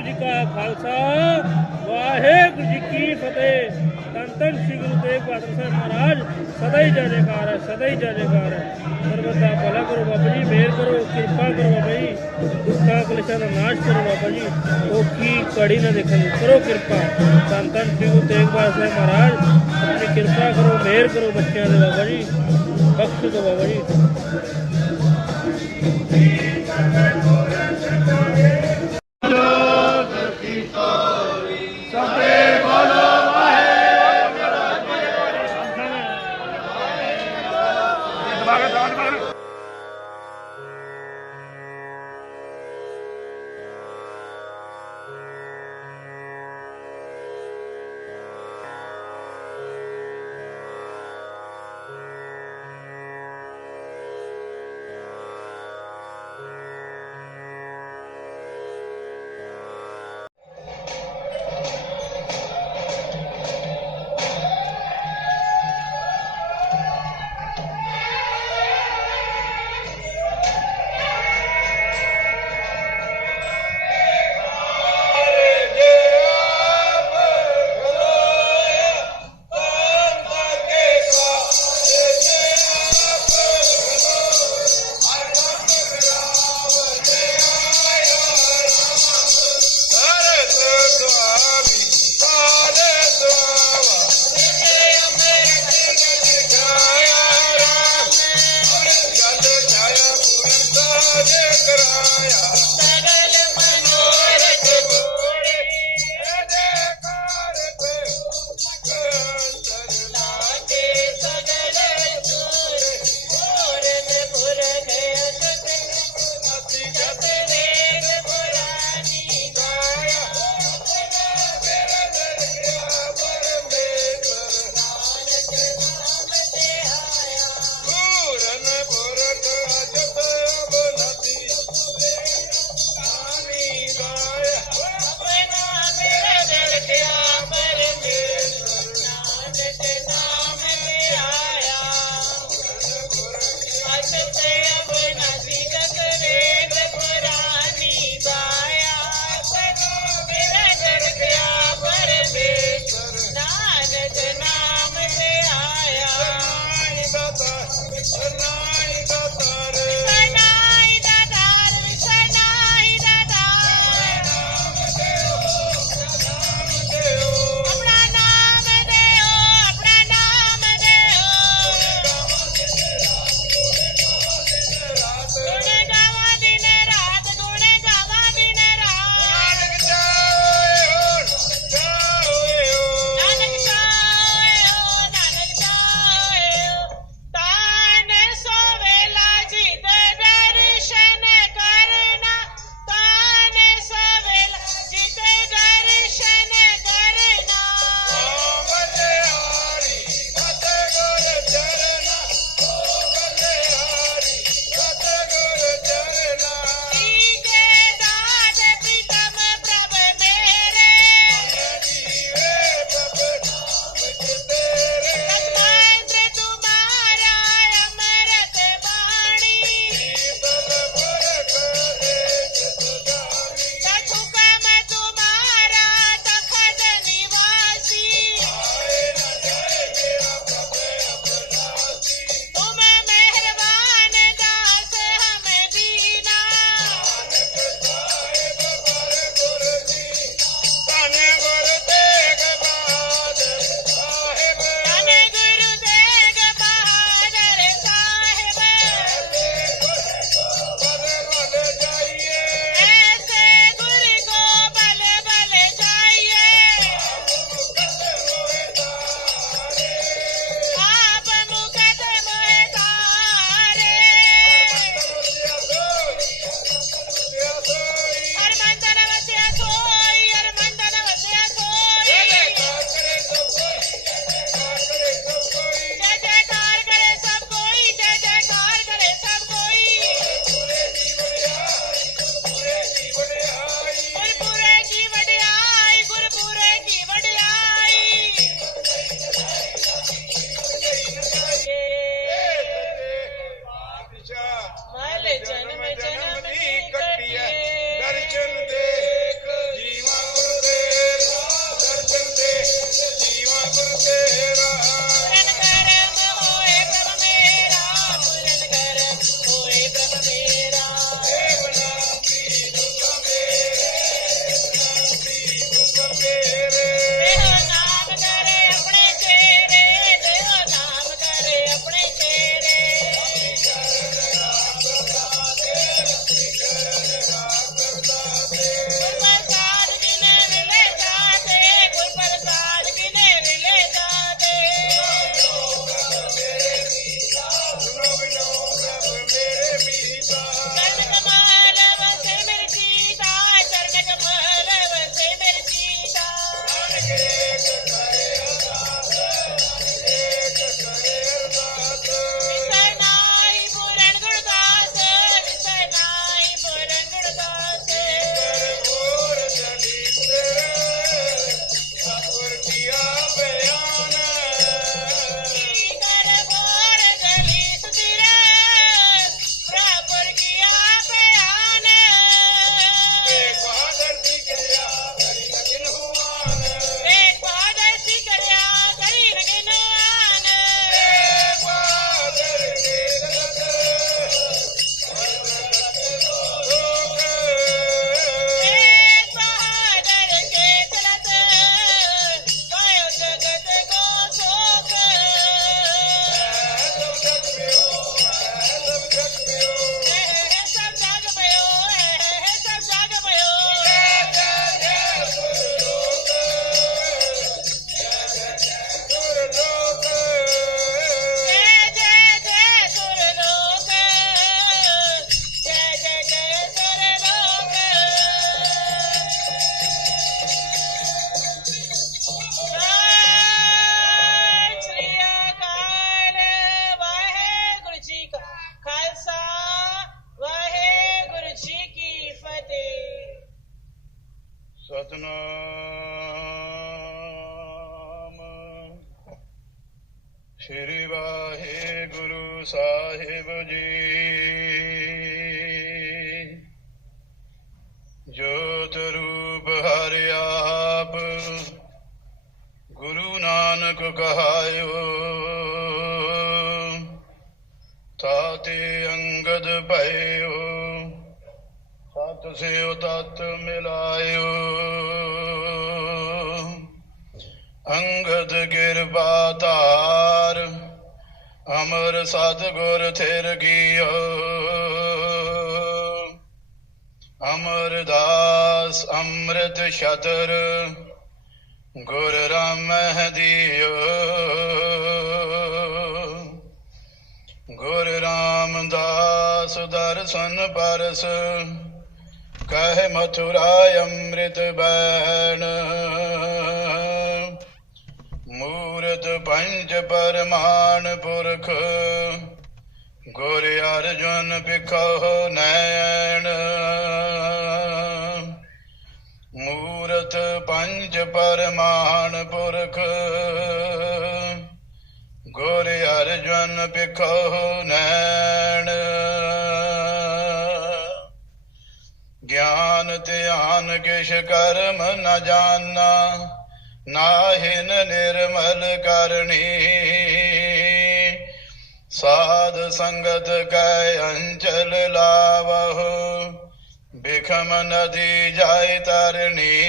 ਵਾਹਿਗੁਰੂ ਜੀ ਕਾ ਖਾਲਸਾ, ਵਾਹਿਗੁਰੂ ਜੀ ਕੀ ਫਤਿਹ। ਧੰਨ ਸ੍ਰੀ ਗੁਰੂ ਤੇਗ ਬਹਾਦਰ ਸਾਹਿਬ ਮਹਾਰਾਜ, ਸਦਾ ਹੀ ਜੈ ਜੈਕਾਰ ਹੈ, ਸਦਾ ਹੀ ਜੈ ਜੈਕਾਰ ਹੈ। ਸਰਬਤ ਦਾ ਭਲਾ ਕਰੋ ਬਾਬਾ ਜੀ, ਮਿਹਰ ਕਰੋ, ਕਿਰਪਾ ਕਰੋ ਬਾਬਾ ਜੀ। ਦੁੱਖਾਂ ਕਲੇਸ਼ਾਂ ਦਾ ਨਾਸ਼ ਕਰੋ ਬਾਬਾ ਜੀ। ਉਹ ਕੀ ਕੜੀ ਨਾ ਦੇਖਣ ਨੂੰ ਕਰੋ ਕਿਰਪਾ। ਧੰਨ ਧੰਨ ਸ੍ਰੀ ਗੁਰੂ ਤੇਗ ਬਹਾਦਰ ਸਾਹਿਬ ਮਹਾਰਾਜ, ਆਪਣੀ ਕਿਰਪਾ ਕਰੋ, ਮਿਹਰ ਕਰੋ ਬੱਚਿਆਂ ਦੇ ਬਾਬਾ ਜੀ। ਬਖਸ਼ ਦਿਓ ਬਾਬਾ ਜੀ। ਸਗਲ ਸ੍ਰੀ ਵਾਹਿਗੁਰੂ ਸਾਹਿਬ ਜੀ। ਜੋਤ ਰੂਪ ਹਰਿ ਆਪ, ਗੁਰੂ ਨਾਨਕ ਕਹਾਇਓ। ਤਾਤੇ ਅੰਗਦ ਭਇਓ, ਸਤ ਸਿਓ ਤਤ ਮਿਲਾਇਓ। ਅੰਗਦ ਕਿਰਪਾ ਧਾਰ ਅਮਰ ਸਤਿਗੁਰ ਥਿਰ ਕੀਓ। ਅਮਰਦਾਸ ਅੰਮ੍ਰਿਤ ਛਤਰ, ਗੁਰ ਰਾਮਹਿ ਦਿਓ। ਗੁਰ ਰਾਮਦਾਸ ਦਰਸ਼ਨ ਪਰਸ, ਕਹਿ ਮਥੁਰਾ ਅੰਮ੍ਰਿਤ ਬੈਣ। ਪੰਜ ਪਰਮਾਨ ਪੁਰਖ, ਗੁਰ ਅਰਜੁਨ ਬਿਖੋ ਨੈਣ। ਮੂਰਤ ਪੰਜ ਪਰਮਾਨ ਪੁਰਖ, ਗੁਰ ਅਰਜੁਨ ਬਿਖੋ ਨੈਣ। ਗਿਆਨ ਧਿਆਨ ਕਿਛ ਕਰਮ ਨ ਜਾਣਾ ਨਾਹਿਨ ਨਿਰਮਲ ਕਰਨੀ। ਸਾਧ ਸੰਗਤ ਕੈ ਅੰਚਲ ਲਾਵਹੁ, ਬਿਖਮ ਨਦੀ ਜਾਇ ਤਰਨੀ।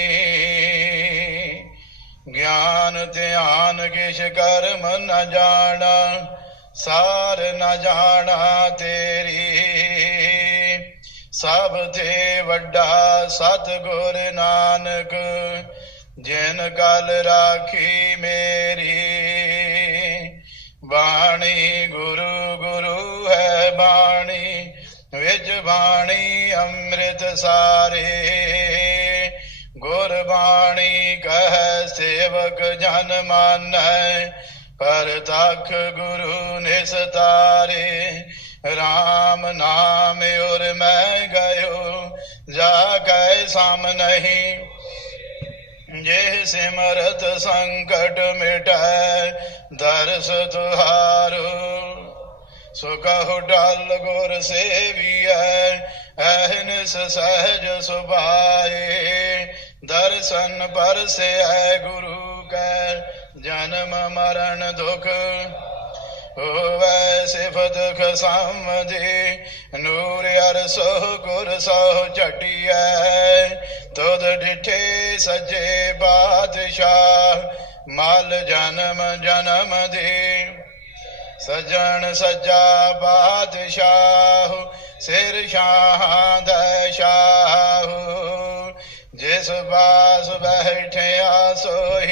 ਗਿਆਨ ਧਿਆਨ ਕਿਛ ਕਰਮ ਨ ਜਾਣਾ, ਸਾਰ ਨ ਜਾਣਾ ਤੇਰੀ। ਸਭ ਤੇ ਵੱਡਾ ਸਤਿਗੁਰ ਨਾਨਕ ਜਿਨ ਕਲ ਰਾਖੀ ਮੇਰੀ, ਬਾਣੀ ਗੁਰੂ ਗੁਰੂ ਹੈ ਬਾਣੀ ਵਿਜ ਬਾਣੀ ਅੰਮ੍ਰਿਤ ਸਾਰੇ। ਗੁਰ ਬਾਣੀ ਕਹੈ ਸੇਵਕ ਜਨ ਮਾਨੈ ਪਰ ਤਖ ਗੁਰੂ ਨਿਸਤਾਰੇ ਰਾਮ ਨਾਮ ਉਰ ਮੈਂ ਗਇਓ, ਜਾ ਕੈ ਸਾਮ ਨਹੀਂ ਜੇ ਸਿਮਰਤ ਸੰਕਟ ਮਿਟੈ, ਦਰਸ ਤੁਹਾਰੋ ਸੋ ਕਹੋ ਡਲ ਗੁਰ ਸੇਵੀਐ ਐਹਨਿਸ ਸਹਿਜ ਸੁਭਾਏ। ਦਰਸ਼ਨ ਪਰਸੈ ਗੁਰੂ ਕੈ, ਜਨਮ ਮਰਨ ਦੁਖ ਹੋਵੈ ਸਿਫਤ ਖਸਮਦੀ, ਨੂਰ ਅਰਸੋ ਗੁਰ ਸੋ ਝਟਿਐ। ਤੁਧ ਡਿਠੇ ਸਜੇ ਬਾਦਸ਼ਾਹ, ਮਾਲ ਜਨਮ ਜਨਮ ਦੇ। ਸਜਣ ਸਜਾ ਬਾਦਸ਼ਾਹ, ਸਿਰ ਸ਼ਾਹ ਦਾ ਸ਼ਾਹ। ਜਿਸ ਬਾਸ ਬੈਠਿਆ ਸੋਈ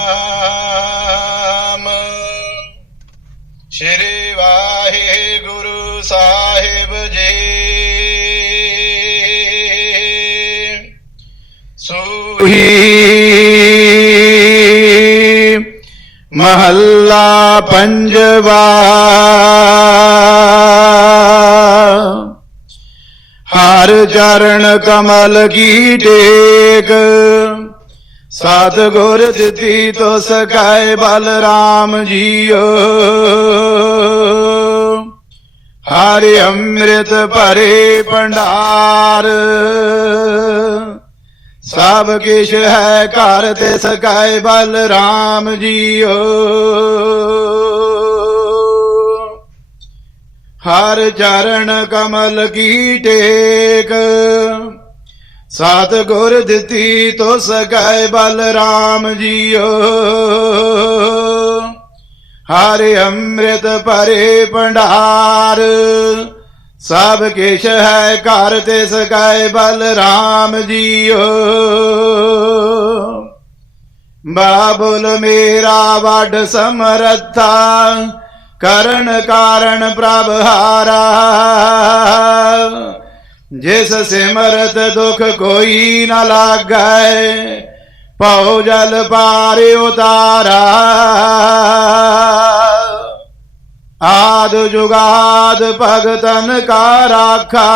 ਮਹੱਲਾ ਪੰਜਵਾ। ਹਰ ਚਰਨ ਕਮਲ ਕੀ ਟੇਕ ਸਤ ਗੁਰ ਦਿੱਤੀ ਤੋ ਸਕਾਏ ਬਲ ਰਾਮ ਜੀਓ। ਹਰਿ ਅੰਮ੍ਰਿਤ ਭਰੇ ਭੰਡਾਰ ਸਭ ਕਿਛ ਹੈ ਘਰ ਤੇ ਸਕਾਏ ਬਲ ਰਾਮ ਜੀਓ। ਹਰ ਚਰਨ ਕਮਲ ਕੀ ਟੇਕ। ਸਤ ਗੁਰ ਦਿੱਤੀ ਤੋ ਸਗਾਏ ਬਲ ਰਾਮ ਜੀਓ। ਹਰਿ ਅੰਮ੍ਰਿਤ ਭਰੇ ਭੰਡਾਰ। ਸਭ ਕਿਛ ਹੈ ਘਰ ਤੇ ਸਗਾਏ ਬਲ ਰਾਮ ਜੀਓ। ਬਾਬੁਲ ਮੇਰਾ ਵੱਡ ਸਮਰੱਥਾ, ਕਰਨ ਕਾਰਨ ਪ੍ਰਭ ਹਾਰਾ। ਜਿਸ ਸਿਮਰਤ ਦੁਖ ਕੋਈ ਨਾ ਲਾਗੈ ਪਉ ਜਲ ਪਾਰ ਉਤਾਰਾ ਆਦ ਜੁਗਾਦ ਭਗਤਨ ਕਾ ਰਾਖਾ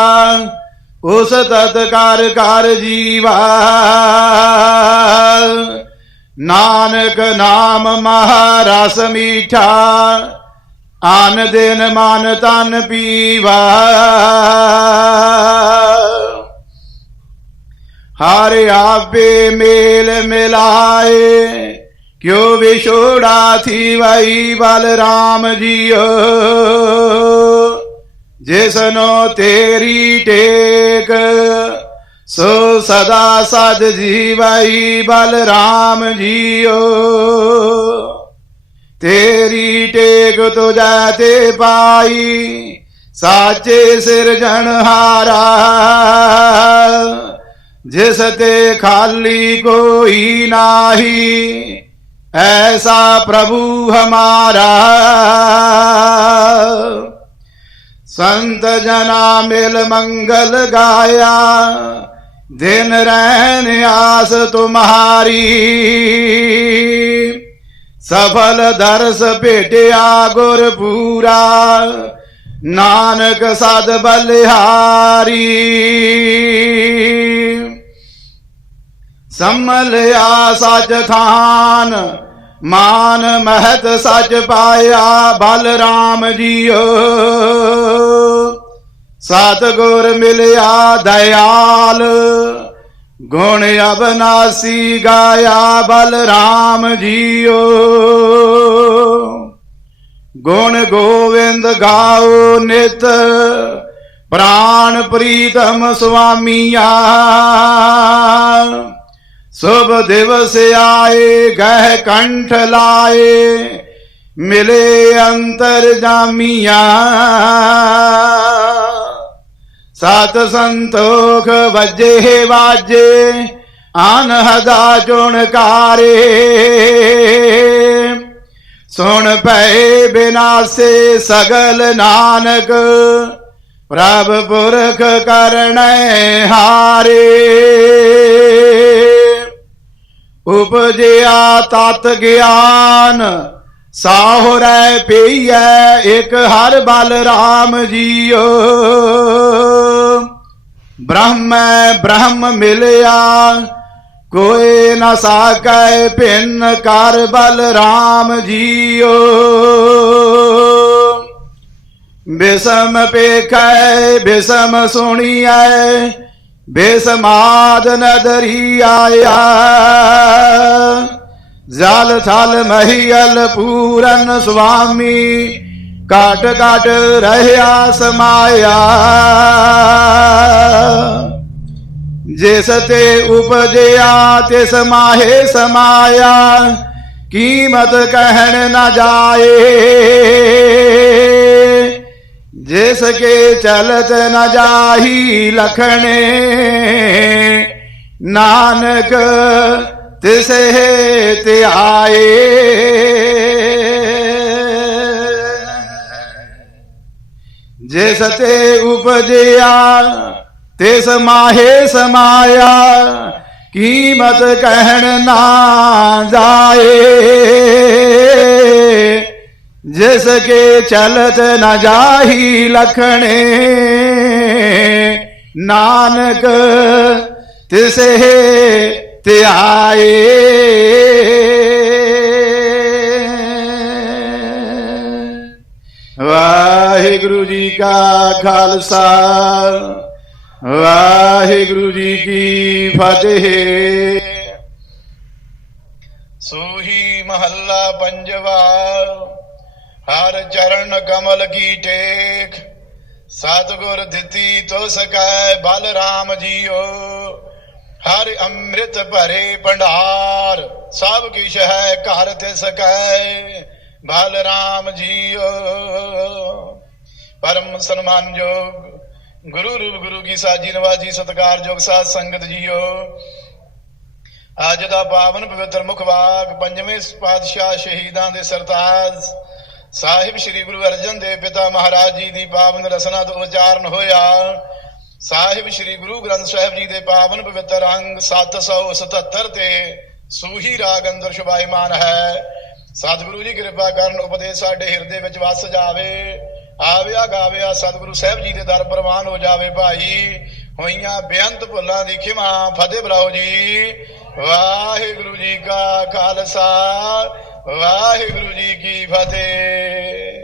ਉਸ ਤਤ ਕਰ ਕਰ ਜੀਵਾ ਨਾਨਕ ਨਾਮ ਮਹਾਰਸ ਮੀਠਾ ਆਨ ਦਿਨ ਮਨ ਤਨ ਪੀਵਾ ਹਰ ਆਪੇ ਮੇਲ ਮਿਲਾਏ ਕਿਉ ਵਿਛੋੜਾ ਥੀ ਵਈ ਬਲਰਾਮ ਜੀਓ ਜਿਸਨੋ ਤੇਰੀ ਟੇਕ ਸੋ ਸਦਾ ਸਦ ਜੀਵਈ ਬਲਰਾਮ ਜੀਓ ਤੇਰੀ ਟੇਕ ਤੁਜਾ ਤੇ ਪਾਈ ਸਾਚੇ ਸਿਰਜਣਹਾਰਾ ਜਿਸ ਤੇ ਖਾਲੀ ਕੋਈ ਨਾਹੀ ਐਸਾ ਪ੍ਰਭੂ ਹਮਾਰਾ ਸੰਤ ਜਨਾ ਮਿਲ ਮੰਗਲ ਗਾਇਆ ਦਿਨ ਰਹਿਣ ਆਸ ਤੁਮਹਾਰੀ ਸਫਲ ਦਰਸ ਭੇਟਿਆ ਗੁਰ ਪੂਰਾ ਨਾਨਕ ਸਦ ਬਲਿਹਾਰੀ ਸੰਮਲਿਆ ਸਚ ਥਾਨ ਮਾਨ ਮਹਤ ਸਚ ਪਾਇਆ ਬਲਰਾਮ ਜੀਓ। ਸਤ ਗੁਰ ਮਿਲਿਆ ਦਇਆਲ, ਗੁਣ ਅਬਨਾਸੀ ਗਾਇਆ ਬਲਰਾਮ ਜੀਓ। ਗੁਣ ਗੋਵਿੰਦ ਗਾਓ ਨਿਤ, ਪ੍ਰਾਨ ਪ੍ਰੀਤਮ ਸੁਆਮੀਆ। ਸੁਭ ਦਿਵਸ ਆਏ, ਗਹਿ ਕੰਠ ਲਾਏ, ਮਿਲੇ ਅੰਤਰ ਜਾਮੀਆਂ। ਸਤ ਸੰਤੋਖ ਵਜੇ, ਵਾਜੇ ਅਨਹਦਾ ਚੁਣਕਾਰੇ ਸੁਣ ਪਏ ਬਿਨਾਸੇ ਸਗਲ ਨਾਨਕ, ਪ੍ਰਭ ਪੁਰਖ ਕਰਣੈ ਹਾਰੇ। ਉਪਜਿਆ ਤਤ ਗਿਆਨ ਸਾਹੁਰੈ ਪਈਐ ਇਕ ਹਰ ਬਲ ਰਾਮ ਜੀਓ ਬ੍ਰਹਮੈ ਬ੍ਰਹਮ ਮਿਲਿਆ ਕੋਏ ਨਾ ਸਾਕੈ ਭਿੰਨ ਕਰ ਬਲ ਰਾਮ ਜੀਓ ਬਿਸਮ ਪੇਖੈ, ਬਿਸਮ ਸੁਣੀਐ ਬਿਸਮਾਦ ਨਦਰੀ ਆਇਆ। ਜਲ ਥਲ ਮਹੀਲ ਪੂਰਨ ਸੁਆਮੀ ਕਾਟ ਕਾਟ ਰਹਿਆ ਸਮਾਇਆ। ਜਿਸ ਤੇ ਉਪਜਿਆ, ਤਿਸ ਮਾਹੇ ਸਮਾਇਆ, ਕੀਮਤ ਕਹਿਣ ਨਾ ਜਾਏ। ਜਿਸ ਕੇ ਚਲਤ ਨ ਜਾਹੀ ਲਖਣੇ ਨਾਨਕ ਤਿਸੇ ਤੇ ਆਏ ਜਿਸ ਤੇ ਉਪਜਿਆ ਤਿਸ ਮਾਹੇ ਸਮਾਇਆ ਕੀਮਤ ਕਹਿਣ ਨਾ ਜਾਏ ਜਿਸ ਕੇ ਚਲਤ ਨਾ ਜਾਹੀ ਲਖਣੇ। ਨਾਨਕ, ਤਿਸੇ ਧਿਆਏ। ਵਾਹਿਗੁਰੂ ਜੀ ਕਾ ਖਾਲਸਾ, ਵਾਹਿਗੁਰੂ ਜੀ ਕੀ ਫਤਿਹ। ਸੋਹੀ ਮਹੱਲਾ ਪੰਜਵਾ। ਹਰ ਚਰਨ ਕਮਲ ਕੀ ਟੇਕ। ਸਤਿਗੁਰ ਦਿੱਤੀ ਤੋ ਸਕੈ ਬਲ ਜੀਓ। ਹਰ ਅੰਮ੍ਰਿਤ ਭਰੇ ਭੰਡਾਰ, ਸਭ ਕਿਛ ਹੈ ਘਰ ਤੇ ਸਕੈ ਬਲ ਜੀਓ। ਪਰਮ ਸਨਮਾਨਯੋਗ ਗੁਰੂ ਰੂਪ ਗੁਰੂ ਕੀ ਸਾਜੀ ਨਵਾਜੀ ਸਤਕਾਰ ਜੋਗ ਸਾਧ ਸੰਗਤ ਜੀਓ। ਅੱਜ ਦਾ ਪਾਵਨ ਪਵਿੱਤਰ ਮੁਖ ਵਾਕ ਪੰਜਵੇਂ ਪਾਤਸ਼ਾਹ ਸ਼ਹੀਦਾਂ ਦੇ ਸਰਤਾਜ ਸਾਹਿਬ ਸ੍ਰੀ ਗੁਰੂ ਅਰਜਨ ਦੇਵ ਪਿਤਾ ਮਹਾਰਾਜ ਜੀ ਦੀ ਪਾਵਨ ਰਸਨਾ ਤੋਂ ਉਚਾਰਨ ਹੋਇਆ। ਸਾਹਿਬ ਸ੍ਰੀ ਗੁਰੂ ਗ੍ਰੰਥ ਸਾਹਿਬ ਜੀ ਦੇ ਪਾਵਨ ਪਵਿੱਤਰ ਅੰਗ 777 ਤੇ ਸੂਹੀ ਰਾਗ ਅੰਦਰ ਸ਼ੁਭਾਇਮਾਨ ਹੈ। ਸਤਿਗੁਰੂ ਜੀ ਕਿਰਪਾ ਕਰਨ ਉਪਦੇਸ਼ ਸਾਡੇ ਹਿਰਦੇ ਵਿੱਚ ਵਸ ਜਾਵੇ। ਆਵਿਆ ਗਾਵਿਆ ਸਤਿਗੁਰੂ ਸਾਹਿਬ ਜੀ ਦੇ ਦਰ ਪ੍ਰਵਾਨ ਹੋ ਜਾਵੇ ਭਾਈ। ਹੋਈਆਂ ਬੇਅੰਤ ਭੁੱਲਾਂ ਦੀ ਖਿਮਾ ਫਤਿਹ ਬਲਾਓ ਜੀ। ਵਾਹਿਗੁਰੂ ਜੀ ਕਾ ਖਾਲਸਾ। ਵਾਹਿਗੁਰੂ ਜੀ ਕੀ ਫਤਿਹ।